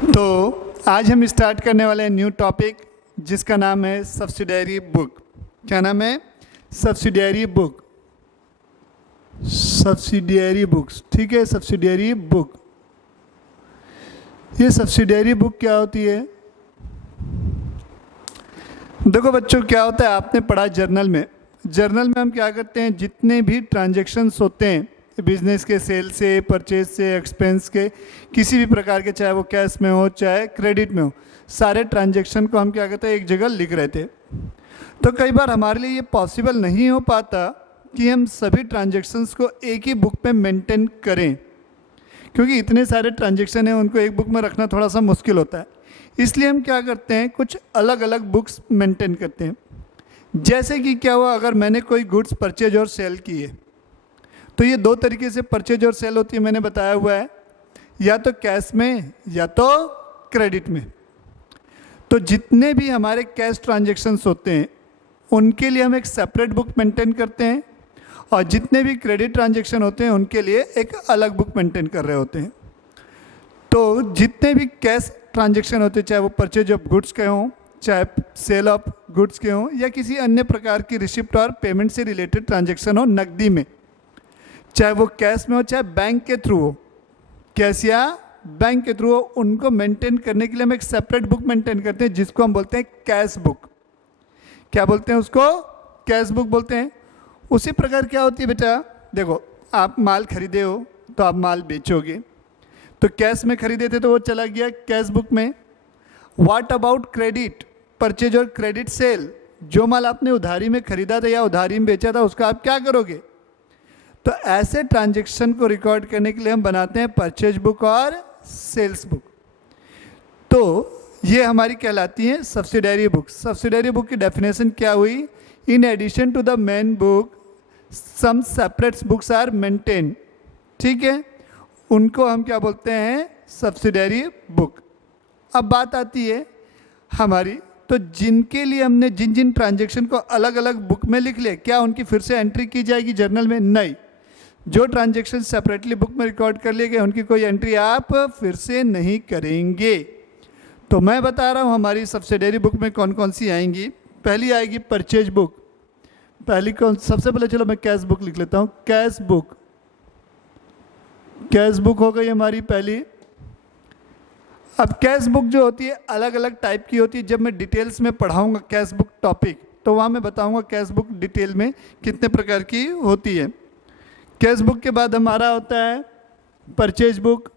तो आज हम स्टार्ट करने वाले हैं न्यू टॉपिक जिसका नाम है सब्सिडियरी बुक। क्या नाम है? Subsidiary book. सब्सिडियरी बुक्स, ठीक है, सब्सिडियरी बुक। ये सब्सिडियरी बुक क्या होती है? देखो बच्चों, क्या होता है, आपने पढ़ा जर्नल में हम क्या करते हैं, जितने भी ट्रांजैक्शंस होते हैं बिजनेस के, सेल से, परचेज से, एक्सपेंस के, किसी भी प्रकार के, चाहे वो कैश में हो चाहे क्रेडिट में हो, सारे ट्रांजैक्शन को हम क्या कहते हैं, एक जगह लिख रहे थे। तो कई बार हमारे लिए ये पॉसिबल नहीं हो पाता कि हम सभी ट्रांजैक्शंस को एक ही बुक में मेंटेन करें, क्योंकि इतने सारे ट्रांजैक्शन हैं, उनको एक बुक में रखना थोड़ा सा मुश्किल होता है। इसलिए हम क्या करते हैं, कुछ अलग अलग बुक्स मेंटेन करते हैं। जैसे कि क्या हुआ, अगर मैंने कोई गुड्स परचेज और सेल किए तो ये दो तरीके से परचेज और सेल होती है, मैंने बताया हुआ है, या तो कैश में या तो क्रेडिट में। तो जितने भी हमारे कैश ट्रांजैक्शंस होते हैं उनके लिए हम एक सेपरेट बुक मेंटेन करते हैं, और जितने भी क्रेडिट ट्रांजैक्शन होते हैं उनके लिए एक अलग बुक मेंटेन कर रहे होते हैं। तो जितने भी कैश ट्रांजैक्शन होते हैं, चाहे वो परचेज ऑफ गुड्स के हों, चाहे सेल ऑफ गुड्स के हों, या किसी अन्य प्रकार की रिसिप्ट और पेमेंट से रिलेटेड ट्रांजैक्शन हो नकदी में, चाहे वो कैश में हो चाहे बैंक के थ्रू हो, कैश या बैंक के थ्रू हो, उनको मेंटेन करने के लिए हम एक सेपरेट बुक मेंटेन करते हैं जिसको हम बोलते हैं कैश बुक। क्या बोलते हैं उसको? कैश बुक बोलते हैं। उसी प्रकार क्या होती है बेटा, देखो आप माल खरीदे हो तो आप माल बेचोगे, तो कैश में खरीदे थे तो वो चला गया कैश बुक में। व्हाट अबाउट क्रेडिट, परचेज और क्रेडिट सेल, जो माल आपने उधारी में खरीदा था या उधारी में बेचा था उसका आप क्या करोगे? तो ऐसे ट्रांजैक्शन को रिकॉर्ड करने के लिए हम बनाते हैं परचेज बुक और सेल्स बुक। तो ये हमारी कहलाती है सब्सिडियरी बुक। सब्सिडियरी बुक की डेफिनेशन क्या हुई? In addition to the main book some separate books are maintain, ठीक है, उनको हम क्या बोलते हैं? Subsidiary book. अब बात आती है हमारी, तो जिनके लिए हमने जिन जिन ट्रांजैक्शन को अलग अलग बुक में लिख लिया, क्या उनकी फिर से एंट्री की जाएगी जर्नल में? नहीं। जो ट्रांजैक्शन सेपरेटली बुक में रिकॉर्ड कर लिए गए उनकी कोई एंट्री आप फिर से नहीं करेंगे। तो मैं बता रहा हूँ हमारी सब्सिडियरी बुक में कौन कौन सी आएंगी। पहली आएगी परचेज बुक। पहली कौन? सबसे पहले चलो मैं कैश बुक लिख लेता हूँ। कैश बुक, कैश बुक हो गई हमारी पहली। अब कैश बुक जो होती है अलग अलग टाइप की होती है। जब मैं डिटेल्स में पढ़ाऊँगा कैश बुक टॉपिक तो वहाँ मैं बताऊँगा कैश बुक डिटेल में कितने प्रकार की होती है। कैश बुक के बाद हमारा होता है परचेज बुक,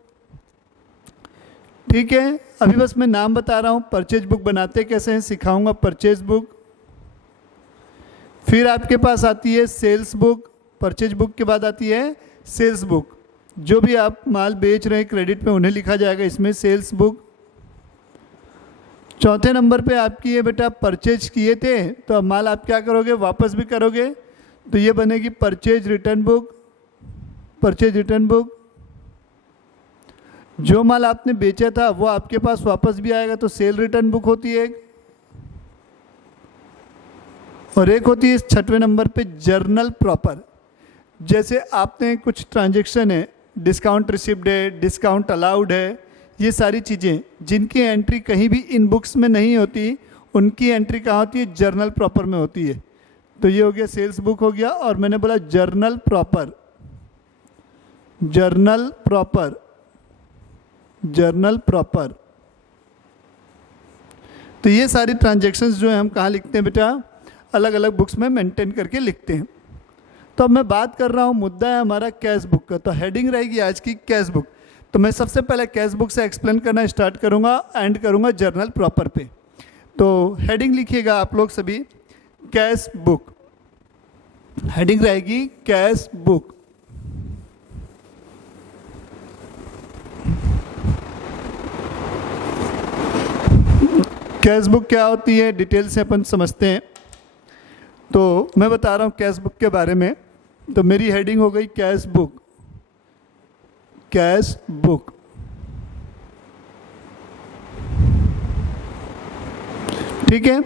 ठीक है, अभी बस मैं नाम बता रहा हूँ। परचेज बुक बनाते कैसे हैं सिखाऊंगा, परचेज बुक। फिर आपके पास आती है सेल्स बुक। परचेज बुक के बाद आती है सेल्स बुक। जो भी आप माल बेच रहे हैं क्रेडिट में उन्हें लिखा जाएगा इसमें सेल्स बुक। चौथे नंबर पे आपकी है बेटा परचेज किए थे तो अब माल आप क्या करोगे? वापस भी करोगे, तो ये बनेगी purchase return book. Purchase return book. जो माल आपने बेचा था वो आपके पास वापस भी आएगा तो सेल रिटर्न बुक होती है एक। और एक होती है 6वें नंबर पे जर्नल प्रॉपर। जैसे आपने कुछ ट्रांजैक्शन है, डिस्काउंट रिसिप्ट है, डिस्काउंट अलाउड है, ये सारी चीज़ें जिनकी एंट्री कहीं भी इन बुक्स में नहीं होती, उनकी एंट्री कहाँ होती है? जर्नल प्रॉपर में होती है। तो ये हो गया सेल्स बुक हो गया। और मैंने बोला journal proper, journal proper, journal proper. तो ये सारी ट्रांजैक्शंस जो है हम कहाँ लिखते हैं बेटा? अलग अलग बुक्स में मेंटेन करके लिखते हैं। तो अब मैं बात कर रहा हूँ, मुद्दा है हमारा कैश बुक का, तो हेडिंग रहेगी आज की कैश बुक। तो मैं सबसे पहले कैश बुक से एक्सप्लेन करना स्टार्ट करूँगा, एंड करूँगा जर्नल प्रॉपर पे। तो हेडिंग लिखिएगा आप लोग सभी, कैश बुक। हेडिंग रहेगी कैश बुक। कैश बुक क्या होती है डिटेल से अपन समझते हैं। तो मैं बता रहा हूँ कैश बुक के बारे में। तो मेरी हेडिंग हो गई कैश बुक, कैश बुक। ठीक है,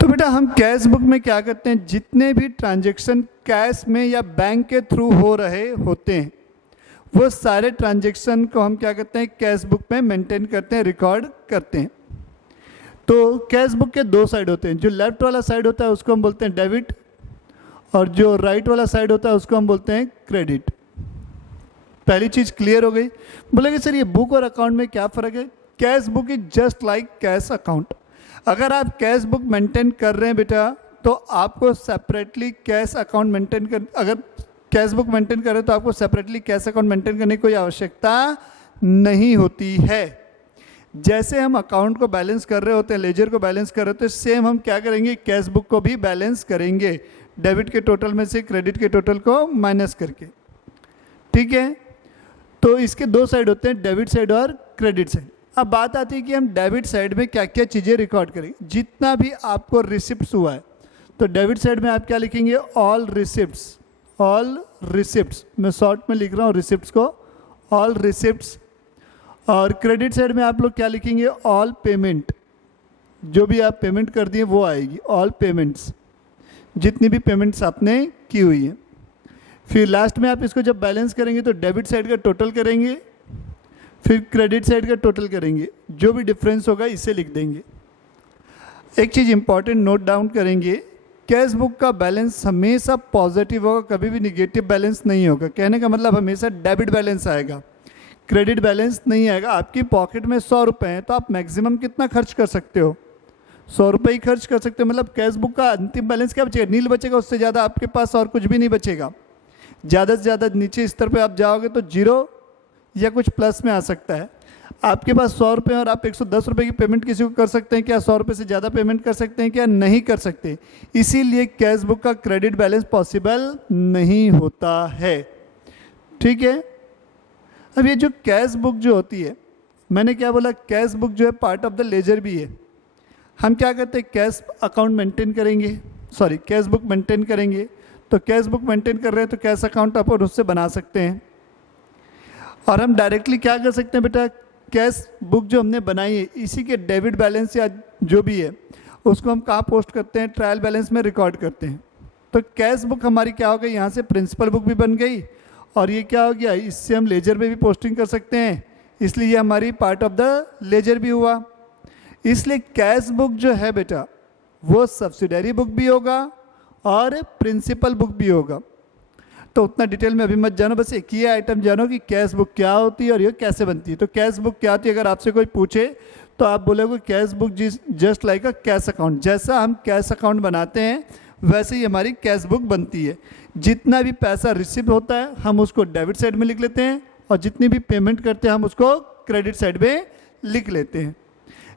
तो बेटा हम कैश बुक में क्या करते हैं, जितने भी ट्रांजैक्शन कैश में या बैंक के थ्रू हो रहे होते हैं वो सारे ट्रांजेक्शन को हम क्या करते हैं, कैश बुक में मेंटेन करते हैं, रिकॉर्ड करते हैं। तो कैश बुक के दो साइड होते हैं, जो लेफ्ट वाला साइड होता है उसको हम बोलते हैं डेबिट, और जो राइट वाला साइड होता है उसको हम बोलते हैं क्रेडिट। पहली चीज़ क्लियर हो गई। बोलेंगे सर ये बुक और अकाउंट में क्या फ़र्क है? Cash book is just like cash account. अगर आप कैश बुक मेंटेन कर रहे हैं बेटा, तो आपको सेपरेटली कैश अकाउंट मेंटेन कर, अगर कैश बुक मेंटेन कर रहे हैं तो आपको सेपरेटली कैश अकाउंट मेंटेन करने की कोई आवश्यकता नहीं होती है। जैसे हम अकाउंट को बैलेंस कर रहे होते हैं, लेजर को बैलेंस कर रहे होते हैं, सेम हम क्या करेंगे, कैश बुक को भी बैलेंस करेंगे, डेबिट के टोटल में से क्रेडिट के टोटल को माइनस करके। ठीक है, तो इसके दो साइड होते हैं, डेबिट साइड और क्रेडिट साइड। अब बात आती है कि हम डेबिट साइड में क्या क्या चीज़ें रिकॉर्ड करेंगे। जितना भी आपको रिसिप्ट्स हुआ है, तो डेबिट साइड में आप क्या लिखेंगे, ऑल रिसिप्ट्स। ऑल रिसिप्ट्स, मैं शॉर्ट में लिख रहा हूँ रिसिप्ट्स को, ऑल रिसिप्ट्स। और क्रेडिट साइड में आप लोग क्या लिखेंगे, ऑल पेमेंट। जो भी आप पेमेंट कर दिए वो आएगी, ऑल पेमेंट्स, जितनी भी पेमेंट्स आपने की हुई है। फिर लास्ट में आप इसको जब बैलेंस करेंगे तो डेबिट साइड का टोटल करेंगे, फिर क्रेडिट साइड का टोटल करेंगे, जो भी डिफरेंस होगा इसे लिख देंगे। एक चीज़ इंपॉर्टेंट नोट डाउन करेंगे, कैश बुक का बैलेंस हमेशा पॉजिटिव होगा, कभी भी निगेटिव बैलेंस नहीं होगा। कहने का मतलब हमेशा डेबिट बैलेंस आएगा, क्रेडिट बैलेंस नहीं आएगा। आपकी पॉकेट में 100 रुपये हैं तो आप मैक्सिमम कितना खर्च कर सकते हो, 100 रुपये ही खर्च कर सकते हो। मतलब कैश बुक का अंतिम बैलेंस क्या बचेगा, नील बचेगा, उससे ज़्यादा आपके पास और कुछ भी नहीं बचेगा। ज़्यादा से ज़्यादा नीचे स्तर पे आप जाओगे तो जीरो या कुछ प्लस में आ सकता है। आपके पास 100 रुपये और आप 110 रुपये की पेमेंट किसी को कर सकते हैं क्या? 100 रुपये से ज़्यादा पेमेंट कर सकते हैं क्या? नहीं कर सकते। इसीलिए कैश बुक का क्रेडिट बैलेंस पॉसिबल नहीं होता है। ठीक है, अब ये जो कैश बुक जो होती है, मैंने क्या बोला, कैश बुक जो है पार्ट ऑफ द लेजर भी है। हम क्या करते हैं, कैश अकाउंट मेंटेन करेंगे, सॉरी कैश बुक मेंटेन करेंगे। तो कैश बुक मेंटेन कर रहे हैं तो कैश अकाउंट आप और उससे बना सकते हैं। और हम डायरेक्टली क्या कर सकते हैं बेटा, कैश बुक जो हमने बनाई है इसी के डेबिट बैलेंस या जो भी है उसको हम कहाँ पोस्ट करते हैं, ट्रायल बैलेंस में रिकॉर्ड करते हैं। तो कैश बुक हमारी क्या हो गई, यहाँ से प्रिंसिपल बुक भी बन गई, और ये क्या हो गया, इससे हम लेजर में भी पोस्टिंग कर सकते हैं, इसलिए ये हमारी पार्ट ऑफ द लेजर भी हुआ। इसलिए कैश बुक जो है बेटा वो सब्सिडरी बुक भी होगा और प्रिंसिपल बुक भी होगा। तो उतना डिटेल में अभी मत जानो, बस एक ही आइटम जानो कि कैश बुक क्या होती है और ये कैसे बनती है। तो कैश बुक क्या होती है, अगर आपसे कोई पूछे तो आप बोलोगे cash book just like a cash account. जैसा हम कैश अकाउंट बनाते हैं वैसे ही हमारी कैश बुक बनती है। जितना भी पैसा रिसीव होता है हम उसको डेबिट साइड में लिख लेते हैं, और जितनी भी पेमेंट करते हैं हम उसको क्रेडिट साइड में लिख लेते हैं।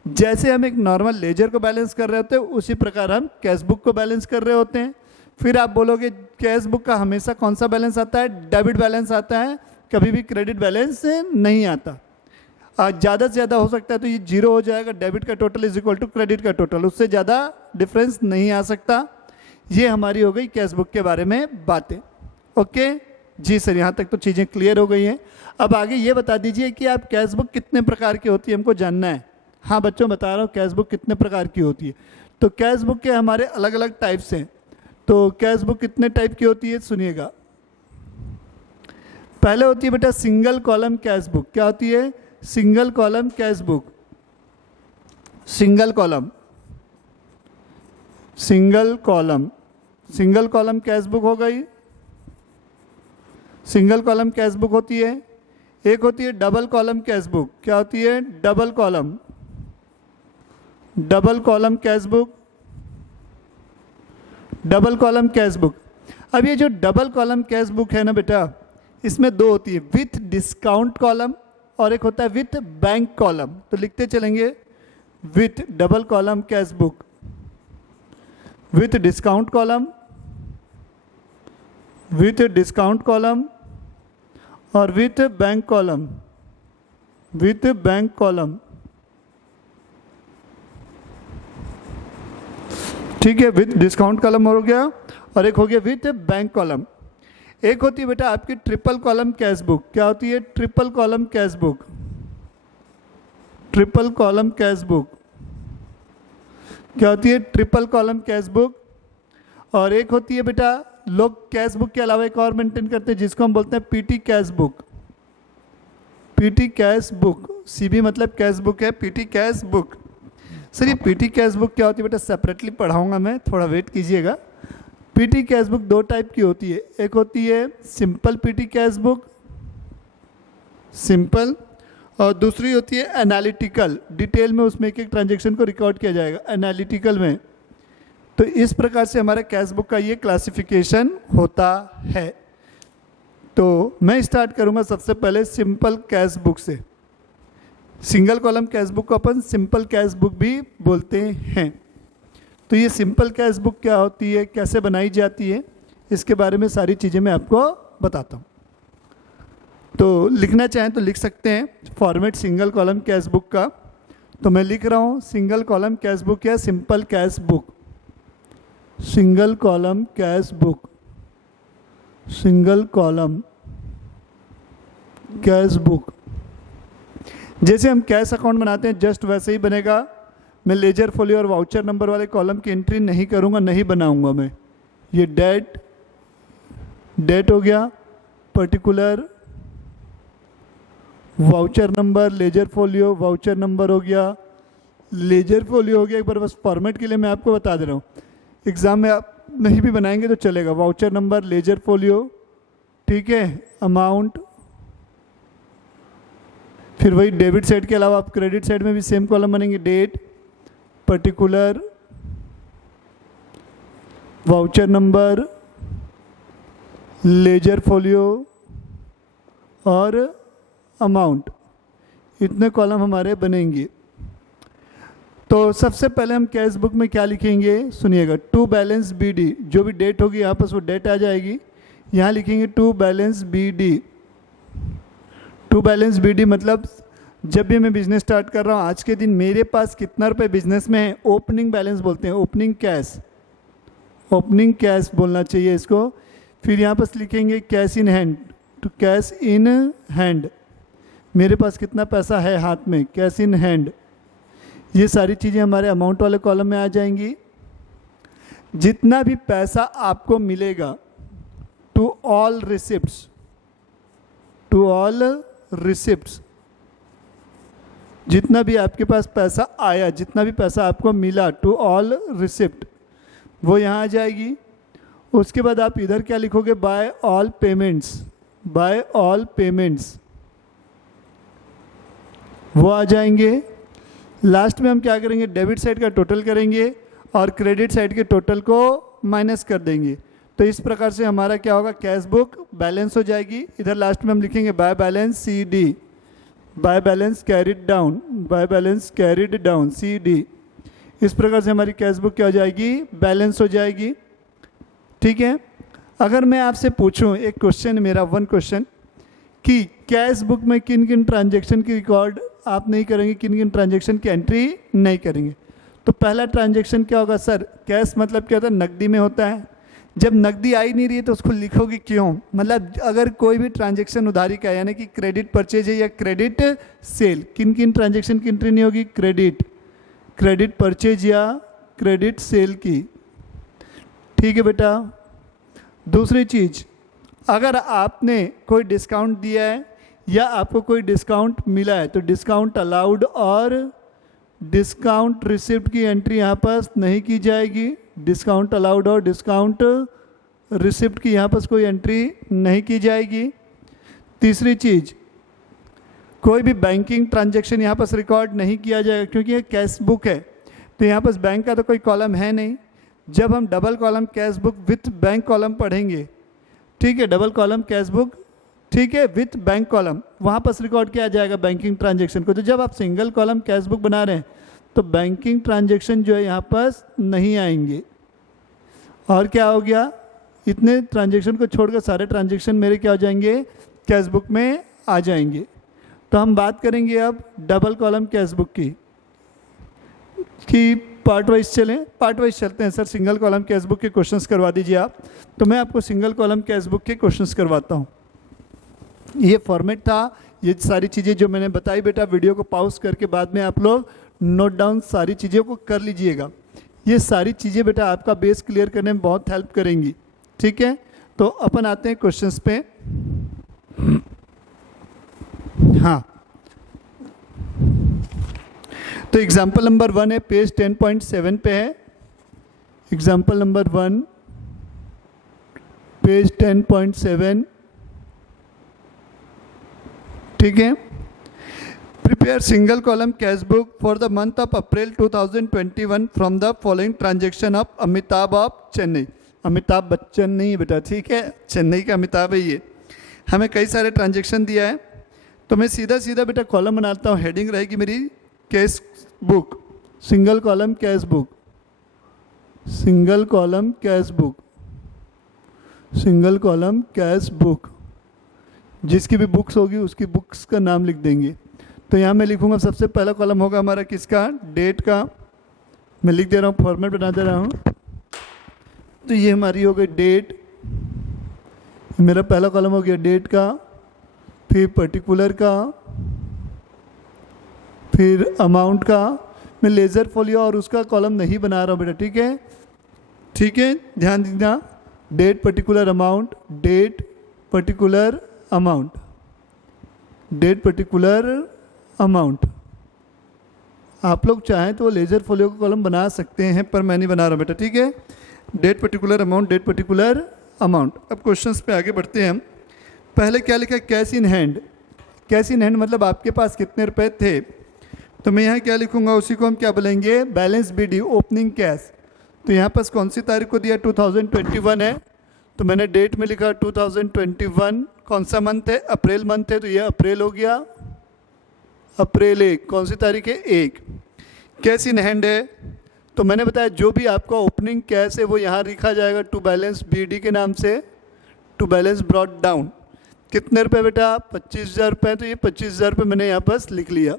जैसे हम एक नॉर्मल लेजर को बैलेंस कर रहे होते हैं उसी प्रकार हम कैश बुक को बैलेंस कर रहे होते हैं। फिर आप बोलोगे कैश बुक का हमेशा कौन सा बैलेंस आता है, डेबिट बैलेंस आता है, कभी भी क्रेडिट बैलेंस नहीं आता। ज़्यादा से ज़्यादा हो सकता है तो ये जीरो हो जाएगा, डेबिट का total is equal to credit का टोटल, उससे ज़्यादा डिफरेंस नहीं आ सकता। ये हमारी हो गई कैश बुक के बारे में बातें। ओके जी सर, यहाँ तक तो चीज़ें क्लियर हो गई हैं। अब आगे ये बता दीजिए कि आप कैश बुक कितने प्रकार की होती है, हमको जानना है। हाँ बच्चों बता रहा हूँ कैश बुक कितने प्रकार की होती है। तो कैश बुक के हमारे अलग अलग टाइप्स हैं। तो कैश बुक कितने टाइप की होती है सुनिएगा। पहले होती है बेटा सिंगल कॉलम कैश बुक। क्या होती है? Single column cash book. Single column, single column, single column cash book हो गई, सिंगल कॉलम कैश बुक होती है। एक होती है डबल कॉलम कैश बुक। क्या होती है? Double column, double column cash book, double column cash book. अब ये जो डबल कॉलम कैश बुक है ना बेटा, इसमें दो होती है, विथ डिस्काउंट कॉलम और एक होता है विथ बैंक कॉलम। तो लिखते चलेंगे with double column cash book, with discount column, with discount column और with bank column, with bank column. ठीक है, विथ डिस्काउंट कॉलम हो गया और एक हो गया विथ बैंक कॉलम। एक होती है बेटा आपकी ट्रिपल कॉलम कैश बुक। क्या होती है? Triple column cash book, triple column cash book. क्या होती है? Triple column cash book. और एक होती है बेटा लोग कैश बुक के अलावा एक और मेंटेन करते हैं जिसको हम बोलते हैं PT cash book. PT cash book, CB मतलब कैश बुक है, पीटी कैश बुक। सर ये पीटी कैश बुक क्या होती है बेटा, सेपरेटली पढ़ाऊंगा मैं, थोड़ा वेट कीजिएगा। पीटी कैश बुक दो टाइप की होती है, एक होती है simple PT cash book, simple, और दूसरी होती है एनालिटिकल, डिटेल में उसमें एक एक ट्रांजेक्शन को रिकॉर्ड किया जाएगा एनालिटिकल में। तो इस प्रकार से हमारा कैश बुक का ये क्लासिफिकेशन होता है। तो मैं स्टार्ट करूंगा सबसे पहले सिंपल कैश बुक से। सिंगल कॉलम कैश बुक को अपन सिंपल कैश बुक भी बोलते हैं। तो ये सिंपल कैश बुक क्या होती है, कैसे बनाई जाती है, इसके बारे में सारी चीज़ें मैं आपको बताता हूँ। तो लिखना चाहें तो लिख सकते हैं format single column cash book का। तो मैं लिख रहा हूँ सिंगल कॉलम कैश बुक या simple cash book, single column cash book, single column cash book. जैसे हम कैश अकाउंट बनाते हैं जस्ट वैसे ही बनेगा। मैं लेजर फोलियो और वाउचर नंबर वाले कॉलम की एंट्री नहीं करूँगा, नहीं बनाऊँगा मैं। ये डेट हो गया, particular voucher number, ledger folio voucher number हो गया, लेजर फोलियो हो गया। एक बार बस फॉर्मेट के लिए मैं आपको बता दे रहा हूँ, एग्ज़ाम में आप नहीं भी बनाएंगे तो चलेगा। वाउचर नंबर, लेजर फोलियो, ठीक है, अमाउंट, फिर वही डेबिट साइड के अलावा आप क्रेडिट साइड में भी सेम कॉलम बनेंगे, date, particular, voucher number, ledger folio और अमाउंट, इतने कॉलम हमारे बनेंगे। तो सबसे पहले हम कैश बुक में क्या लिखेंगे सुनिएगा, टू बैलेंस बीडी, जो भी डेट होगी यहाँ पर वो डेट आ जाएगी। यहाँ लिखेंगे to balance BD. To balance BD मतलब जब भी मैं बिजनेस स्टार्ट कर रहा हूँ आज के दिन मेरे पास कितना रुपए बिजनेस में है, ओपनिंग बैलेंस बोलते हैं, ओपनिंग कैश, ओपनिंग कैश बोलना चाहिए इसको। फिर यहाँ पर लिखेंगे cash in hand, to cash in hand, मेरे पास कितना पैसा है हाथ में, कैश इन हैंड। ये सारी चीज़ें हमारे अमाउंट वाले कॉलम में आ जाएंगी। जितना भी पैसा आपको मिलेगा, to all receipts, to all receipts, जितना भी आपके पास पैसा आया, जितना भी पैसा आपको मिला, टू ऑल रिसिप्ट, वो यहाँ आ जाएगी। उसके बाद आप इधर क्या लिखोगे, by all payments, by all payments, वो आ जाएंगे। लास्ट में हम क्या करेंगे, डेबिट साइड का टोटल करेंगे और क्रेडिट साइड के टोटल को माइनस कर देंगे। तो इस प्रकार से हमारा क्या होगा, कैश बुक बैलेंस हो जाएगी। इधर लास्ट में हम लिखेंगे by balance C D, by balance carried down, by balance carried down C D. इस प्रकार से हमारी कैश बुक क्या हो जाएगी, बैलेंस हो जाएगी। ठीक है। अगर मैं आपसे पूछूं, एक क्वेश्चन मेरा, वन क्वेश्चन, कि कैश बुक में किन किन ट्रांजैक्शन की रिकॉर्ड आप नहीं करेंगे, किन किन ट्रांजैक्शन की एंट्री नहीं करेंगे। तो पहला ट्रांजैक्शन क्या होगा सर, कैश मतलब क्या होता है, नकदी में होता है। जब नकदी आई नहीं रही है तो उसको लिखोगे क्यों, मतलब अगर कोई भी ट्रांजैक्शन उधारी का यानी कि क्रेडिट परचेज है या क्रेडिट सेल, किन किन ट्रांजैक्शन की एंट्री नहीं होगी, क्रेडिट परचेज या क्रेडिट सेल की। ठीक है बेटा। दूसरी चीज़, अगर आपने कोई डिस्काउंट दिया है या आपको कोई डिस्काउंट मिला है तो डिस्काउंट अलाउड और डिस्काउंट रिसिप्ट की एंट्री यहाँ पर नहीं की जाएगी। डिस्काउंट अलाउड और डिस्काउंट रिसिप्ट की यहाँ पर कोई एंट्री नहीं की जाएगी। तीसरी चीज़, कोई भी बैंकिंग ट्रांजैक्शन यहाँ पर रिकॉर्ड नहीं किया जाएगा क्योंकि ये कैश बुक है, तो यहाँ पर बैंक का तो कोई कॉलम है नहीं। जब हम double column cash book with bank column पढ़ेंगे, ठीक है, डबल कॉलम कैश बुक, ठीक है, विथ बैंक कॉलम, वहाँ पर रिकॉर्ड किया जाएगा बैंकिंग ट्रांजैक्शन को। तो जब आप सिंगल कॉलम कैश बुक बना रहे हैं तो बैंकिंग ट्रांजैक्शन जो है यहाँ पर नहीं आएंगे। और क्या हो गया, इतने ट्रांजैक्शन को छोड़कर सारे ट्रांजैक्शन मेरे क्या हो जाएंगे, कैश बुक में आ जाएंगे। तो हम बात करेंगे अब डबल कॉलम कैश बुक की, कि पार्ट वाइज चलें, पार्ट वाइज चलते हैं। Sir single column cash book के क्वेश्चंस करवा दीजिए आप, तो मैं आपको सिंगल कॉलम कैश बुक के क्वेश्चंस करवाता हूँ। ये फॉर्मेट था, ये सारी चीज़ें जो मैंने बताई बेटा, वीडियो को पॉज करके बाद में आप लोग नोट डाउन सारी चीज़ों को कर लीजिएगा। ये सारी चीज़ें बेटा आपका बेस क्लियर करने में बहुत हेल्प करेंगी। ठीक है, तो अपन आते हैं क्वेश्चंस पे। हाँ, तो एग्जाम्पल नंबर 1 है, पेज 10.7 पे है। एग्जाम्पल नंबर 1 पेज 10.7, ठीक है। Prepare single column cash book for the month of April 2021 from the following transaction of Amitabh of Chennai. Amitabh Bachchan नहीं है बेटा, ठीक है, चेन्नई का अमिताभ है ये। हमें कई सारे ट्रांजेक्शन दिया है, तो मैं सीधा सीधा बेटा कॉलम बनाता हूँ। हेडिंग रहेगी मेरी cash book, single column cash book, single column cash book, single column cash book. जिसकी भी बुक्स होगी उसकी बुक्स का नाम लिख देंगे। तो यहाँ मैं लिखूँगा, सबसे पहला कॉलम होगा हमारा किसका, डेट का। मैं लिख दे रहा हूँ, फॉर्मेट बना दे रहा हूँ। तो ये हमारी हो गई डेट, मेरा पहला कॉलम हो गया डेट का, फिर पर्टिकुलर का, फिर अमाउंट का। मैं लेज़र फोलियो और उसका कॉलम नहीं बना रहा हूँ बेटा, ठीक है, ठीक है, ध्यान देना। Date particular amount, date particular amount, date particular amount. आप लोग चाहें तो लेज़र फोलियो का कॉलम बना सकते हैं, पर मैं नहीं बना रहा बेटा, ठीक है। Date particular amount, date particular amount. अब क्वेश्चंस पे आगे बढ़ते हैं हम। पहले क्या लिखा है, cash in hand. Cash in hand मतलब आपके पास कितने रुपए थे। तो मैं यहाँ क्या लिखूँगा, उसी को हम क्या बोलेंगे, balance B D, opening cash. तो यहाँ पास कौन सी तारीख को दिया, 2021 है, तो मैंने डेट में लिखा 2021। कौन सा मंथ है, अप्रैल मंथ है, तो ये अप्रैल हो गया, अप्रैल 1। कौन सी तारीख है, 1। कैश इन हैंड है, तो मैंने बताया जो भी आपका ओपनिंग कैश है वो यहाँ लिखा जाएगा टू बैलेंस बी डी के नाम से, टू बैलेंस ब्रॉट डाउन। कितने रुपए बेटा, 25,000 रुपये। तो ये 25,000 रुपये मैंने यहाँ पास लिख लिया।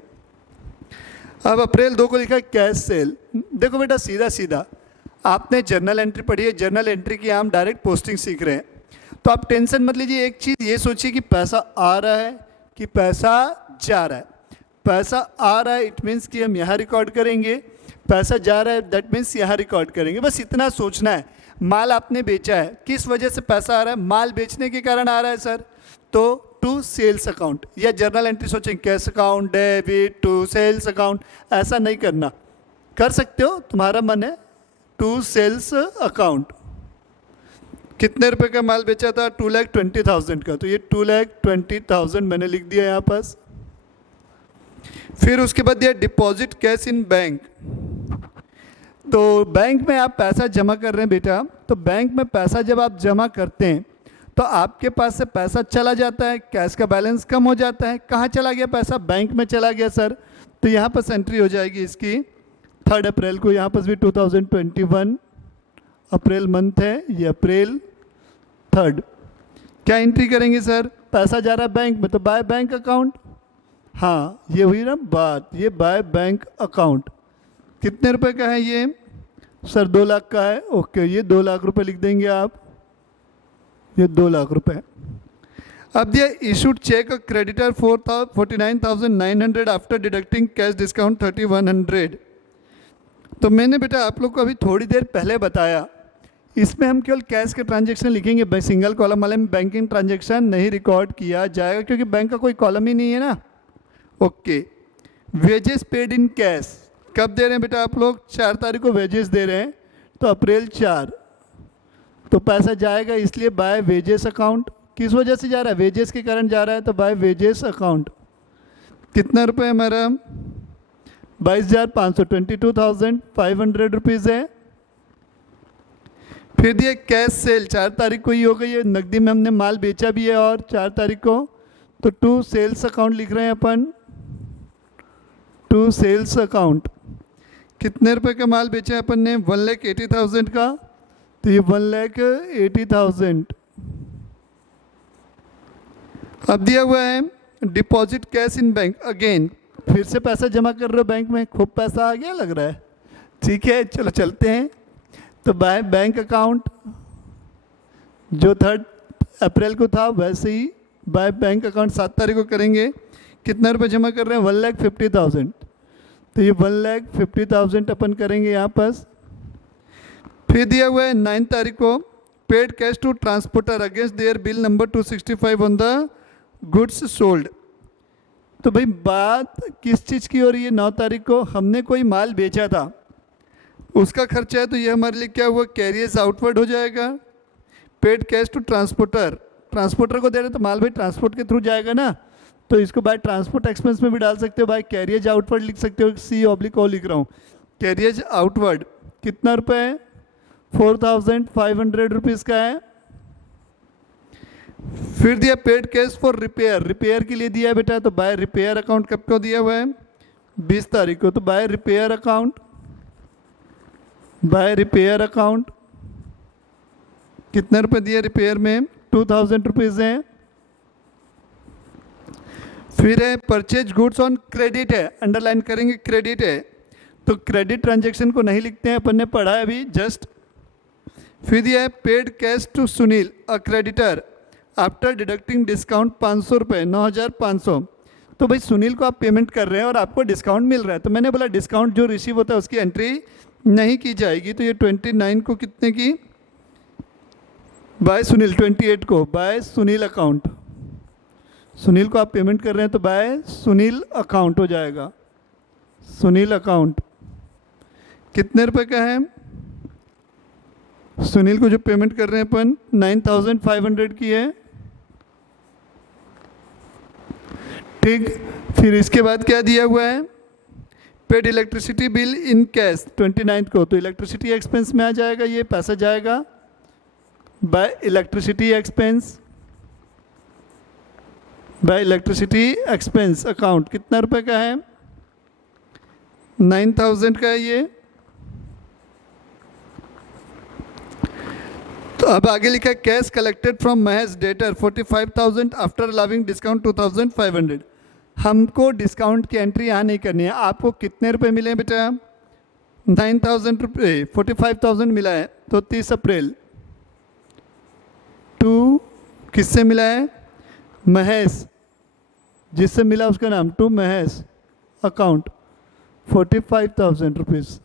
अब अप्रैल 2 को लिखा कैश सेल। देखो बेटा सीधा सीधा आपने जर्नल एंट्री पढ़ी है, जर्नल एंट्री की हम डायरेक्ट पोस्टिंग सीख रहे हैं। तो आप टेंशन मत लीजिए, एक चीज़ ये सोचिए कि पैसा आ रहा है कि पैसा जा रहा है। पैसा आ रहा है इट मीन्स कि हम यहाँ रिकॉर्ड करेंगे, पैसा जा रहा है दैट मीन्स यहाँ रिकॉर्ड करेंगे। बस इतना सोचना है। माल आपने बेचा है, किस वजह से पैसा आ रहा है, माल बेचने के कारण आ रहा है सर, तो टू सेल्स अकाउंट या जर्नल एंट्री सोचेंगे cash account, debit to sales account. ऐसा नहीं करना, कर सकते हो, तुम्हारा मन है। टू सेल्स अकाउंट, कितने रुपए का माल बेचा था, 2,20,000 का, तो ये 2,20,000 मैंने लिख दिया यहाँ पास। फिर उसके बाद दिया डिपॉजिट कैश इन बैंक। तो बैंक में आप पैसा जमा कर रहे हैं बेटा, तो बैंक में पैसा जब आप जमा करते हैं तो आपके पास से पैसा चला जाता है, कैश का बैलेंस कम हो जाता है। कहाँ चला गया पैसा, बैंक में चला गया सर। तो यहाँ पर एंट्री हो जाएगी इसकी 3 अप्रैल को। यहाँ पर भी 2021 अप्रैल मंथ है, ये अप्रैल 3। क्या एंट्री करेंगे सर, पैसा जा रहा है बैंक में, तो बाय बैंक अकाउंट। हाँ ये हुई ना बात, ये बाय बैंक अकाउंट। कितने रुपए का है ये सर, 2 लाख का है। ओके, ये 2 लाख रुपए लिख देंगे आप, ये 2 लाख रुपए। अब दिया issued cheque creditor 49,900 after deducting cash discount 3,100। तो मैंने बेटा आप लोग को अभी थोड़ी देर पहले बताया, इसमें हम केवल कैश के ट्रांजैक्शन लिखेंगे, सिंगल कॉलम वाले में बैंकिंग ट्रांजैक्शन नहीं रिकॉर्ड किया जाएगा क्योंकि बैंक का कोई कॉलम ही नहीं है ना। Okay, wages paid in cash कब दे रहे हैं बेटा आप लोग, 4 तारीख को वेजेस दे रहे हैं, तो अप्रैल 4। तो पैसा जाएगा इसलिए बाय वेजेस अकाउंट। किस वजह से जा रहा है, वेजेस के कारण जा रहा है, तो बाय वेजेस अकाउंट। कितना रुपए हमारा, 22,500, 22,500 रुपीज़ है। फिर दिए कैश सेल, 4 तारीख को ही हो गई है, नकदी में हमने माल बेचा भी है और 4 तारीख को, तो टू सेल्स अकाउंट लिख रहे हैं अपन, टू सेल्स अकाउंट। कितने रुपए का माल बेचा है अपन ने, 1,80,000 का, तो ये 1,80,000। अब दिया हुआ है deposit cash in bank, again फिर से पैसा जमा कर रहे हो बैंक में, खूब पैसा आ गया लग रहा है, ठीक है चलो चलते हैं। तो बाय बैंक अकाउंट जो 3 अप्रैल को था वैसे ही बाय बैंक अकाउंट 7 तारीख को करेंगे। कितना रुपए जमा कर रहे हैं, 1,50,000, तो ये 1,50,000 अपन करेंगे यहाँ पास। फिर दिया हुआ है 9 तारीख को paid cash to transporter against their bill number 265 on the goods sold. तो भाई बात किस चीज़ की हो रही है? 9 तारीख को हमने कोई माल बेचा था, उसका खर्चा है, तो ये हमारे लिए क्या हुआ? कैरियर्स आउटवर्ड हो जाएगा। Paid cash to transporter, transporter को दे रहे तो माल भाई ट्रांसपोर्ट के थ्रू जाएगा ना, तो इसको बाय ट्रांसपोर्ट एक्सपेंस में भी डाल सकते हो, बाय कैरियज आउटवर्ड लिख सकते हो। C/O लिख रहा हूँ, कैरियज आउटवर्ड कितना रुपए है? 4,500 रुपीज़ का है। फिर दिया paid cash for repair, repair के लिए दिया है बेटा, तो बाय रिपेयर अकाउंट कब को दिया हुआ है? 20 तारीख को। तो by repair account, by repair account कितने रुपए दिए रिपेयर में? 2,000 रुपीज़ हैं। फिर है परचेज गुड्स ऑन क्रेडिट है, अंडरलाइन करेंगे क्रेडिट है, तो क्रेडिट ट्रांजैक्शन को नहीं लिखते हैं, अपन ने पढ़ा है अभी जस्ट। फिर दिया है paid cash to Sunil a creditor after deducting discount 500 रुपये, 9,500। तो भाई सुनील को आप पेमेंट कर रहे हैं और आपको डिस्काउंट मिल रहा है, तो मैंने बोला डिस्काउंट जो रिसीव होता है उसकी एंट्री नहीं की जाएगी। तो ये 29 को कितने की? बाय सुनील, 28 को बाय सुनील अकाउंट, सुनील को आप पेमेंट कर रहे हैं तो बाय सुनील अकाउंट हो जाएगा। सुनील अकाउंट कितने रुपए का है? सुनील को जो पेमेंट कर रहे हैं अपन 9,500 की है, ठीक। फिर इसके बाद क्या दिया हुआ है? Paid electricity bill in cash 29 को, तो इलेक्ट्रिसिटी एक्सपेंस में आ जाएगा, ये पैसा जाएगा bye electricity expense, bye electricity expense account कितना रुपए का है? 9,000 का है ये। तो अब आगे लिखा है cash collected from Mahesh debtor 45,000 after allowing discount 2,500। हमको डिस्काउंट की एंट्री यहाँ नहीं करनी है। आपको कितने रुपए मिले हैं बेटा? 9,000 रुपये, 45,000 मिला है, तो 30 अप्रैल टू किससे मिला है? महेश, जिससे मिला उसका नाम टू महेश अकाउंट 45,000 रुपीज़।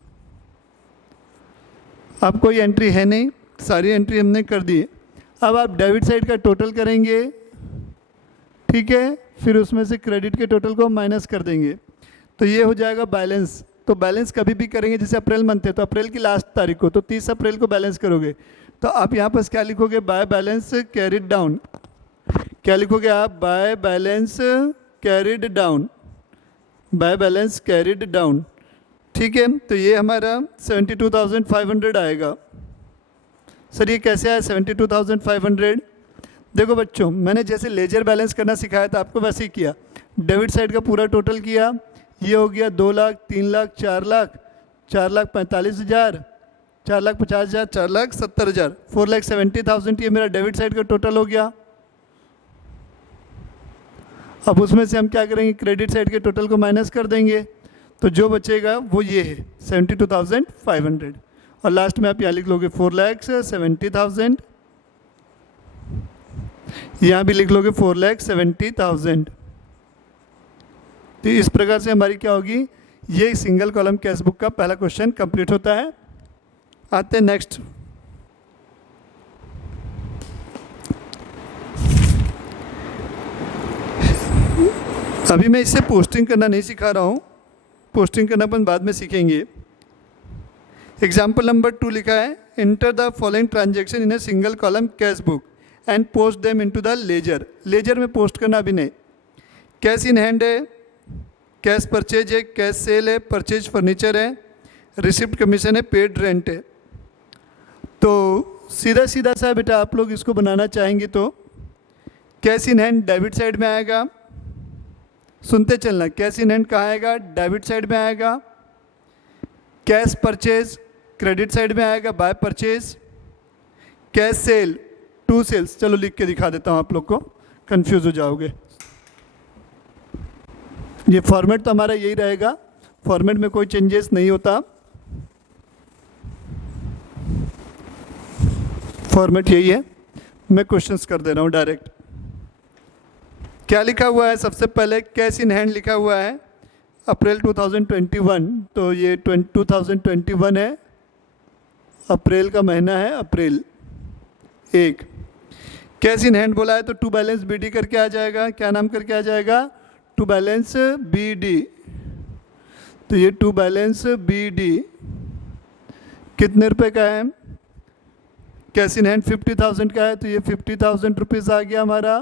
अब कोई एंट्री है नहीं, सारी एंट्री हमने कर दी। अब आप डेबिट साइड का टोटल करेंगे, ठीक है, फिर उसमें से क्रेडिट के टोटल को माइनस कर देंगे, तो ये हो जाएगा बैलेंस। तो बैलेंस कभी भी करेंगे, जैसे अप्रैल मंथ है तो अप्रैल की लास्ट तारीख को, तो 30 अप्रैल को बैलेंस करोगे, तो आप यहाँ पर क्या लिखोगे? Bye balance carried down. क्या लिखोगे आप? Bye balance carried down, by balance carried down, ठीक है। तो ये हमारा 72,500 आएगा। सर ये कैसे आया 72,500? देखो बच्चों, मैंने जैसे लेजर बैलेंस करना सिखाया था आपको वैसे ही किया। डेबिट साइड का पूरा टोटल किया, ये हो गया 2 लाख, 3 लाख, 4 लाख, 4,45,000, 4,50,000, 4,70,000, 4,70,000, ये मेरा डेबिट साइड का टोटल हो गया। अब उसमें से हम क्या करेंगे? क्रेडिट साइड के टोटल को माइनस कर देंगे, तो जो बचेगा वो ये है 72,500, और लास्ट में आप यहाँ लिख लोगे 4,70,000, यहाँ भी लिख लोगे 4,70,000। तो इस प्रकार से हमारी क्या होगी? ये सिंगल कॉलम कैश बुक का पहला क्वेश्चन कंप्लीट होता है। आते हैं नेक्स्ट। अभी मैं इससे पोस्टिंग करना नहीं सिखा रहा हूँ, पोस्टिंग करना अपन बाद में सीखेंगे। एग्जाम्पल नंबर 2 लिखा है, enter the following transaction in a single column cash book and post them into the ledger. Ledger में पोस्ट करना अभी नहीं। कैश इन हैंड है, कैश परचेज है, कैश सेल है, परचेज फर्नीचर है, रिसिप्ट कमीशन है, पेड रेंट है। तो सीधा सीधा सा बेटा आप लोग इसको बनाना चाहेंगे तो cash in hand debit side में आएगा, सुनते चलना, कैश इन हैंड कहाँ आएगा? डेबिट साइड में आएगा। कैश परचेज क्रेडिट साइड में आएगा, by purchase. Cash sale to sales, चलो लिख के दिखा देता हूँ, आप लोग को कंफ्यूज हो जाओगे। ये फॉर्मेट तो हमारा यही रहेगा, फॉर्मेट में कोई चेंजेस नहीं होता, फॉर्मेट यही है। मैं क्वेश्चंस कर दे रहा हूँ डायरेक्ट। क्या लिखा हुआ है? सबसे पहले कैश इन हैंड लिखा हुआ है अप्रैल 2021, तो ये 2021 है, अप्रैल का महीना है, अप्रैल 1। कैश इन हैंड बोला है तो टू बैलेंस बीडी करके आ जाएगा। क्या नाम करके आ जाएगा? टू बैलेंस बी डी, तो ये टू बैलेंस बी डी कितने रुपए का है? कैश इन हैंड 50,000 का है, तो ये 50,000 रुपीज़ आ गया हमारा।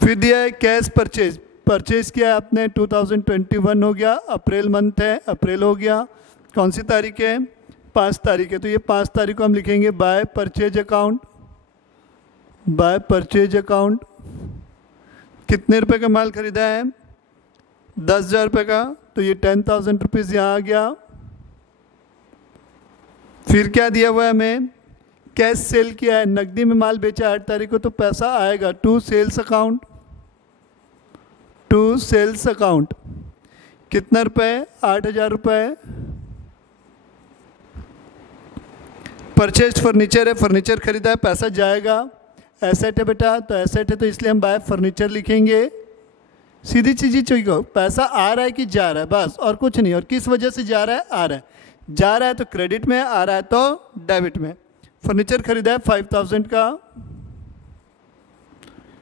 फिर दिया है कैश परचेज, परचेज किया है आपने 2021 हो गया, अप्रैल मंथ है, अप्रैल हो गया। कौन सी तारीख है? 5 तारीख है, तो ये 5 तारीख को हम लिखेंगे by purchase account, by purchase account. कितने रुपए का माल खरीदा है? 10,000 रुपये का, तो ये 10,000 रुपीज़ यहाँ आ गया। फिर क्या दिया हुआ है हमें? कैश सेल किया है, नकदी में माल बेचा 8 तारीख को, तो पैसा आएगा to sales account, to sales account. कितना रुपए? 8,000 रुपये। परचेज फर्नीचर है, फर्नीचर खरीदा है, पैसा जाएगा। एसेट है बेटा, तो एसेट है तो इसलिए हम बाय फर्नीचर लिखेंगे। सीधी चीज़ ही चाहिए, पैसा आ रहा है कि जा रहा है, बस और कुछ नहीं। और किस वजह से जा रहा है? आ रहा है। जा रहा है तो क्रेडिट में, आ रहा है तो डेबिट में। फर्नीचर खरीदा है 5,000 का।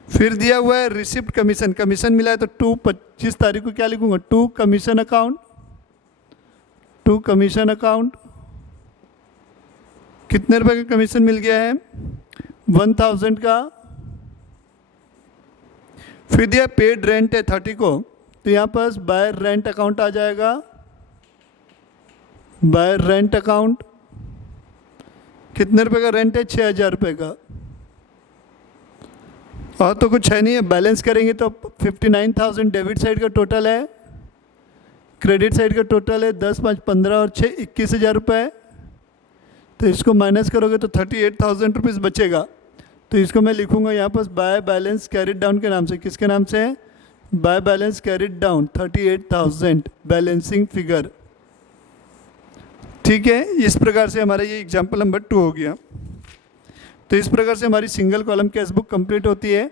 फिर दिया हुआ है रिसिप्ट कमीशन, कमीशन मिला है तो 25 तारीख को क्या लिखूंगा? To commission account, to commission account. कितने रुपए का कमीशन मिल गया है? 1,000 का। फिर दिया पेड रेंट है 30 को, तो यहाँ पर बाय रेंट अकाउंट आ जाएगा, बाय रेंट अकाउंट। कितने रुपए का रेंट है? 6,000 रुपये का। और तो कुछ है नहीं है, बैलेंस करेंगे तो 59,000 डेबिट साइड का टोटल है, क्रेडिट साइड का टोटल है 10, 5, 15 और 6 21,000 रुपये। तो इसको माइनस करोगे तो 38,000 रुपीज़ बचेगा। तो इसको मैं लिखूंगा यहाँ पर बाय बैलेंस कैरिड डाउन के नाम से। किसके नाम से? Bye balance carried down 38,000 balancing figure. ठीक है, इस प्रकार से हमारा ये एग्जाम्पल नंबर 2 हो गया। तो इस प्रकार से हमारी single column cash book complete होती है।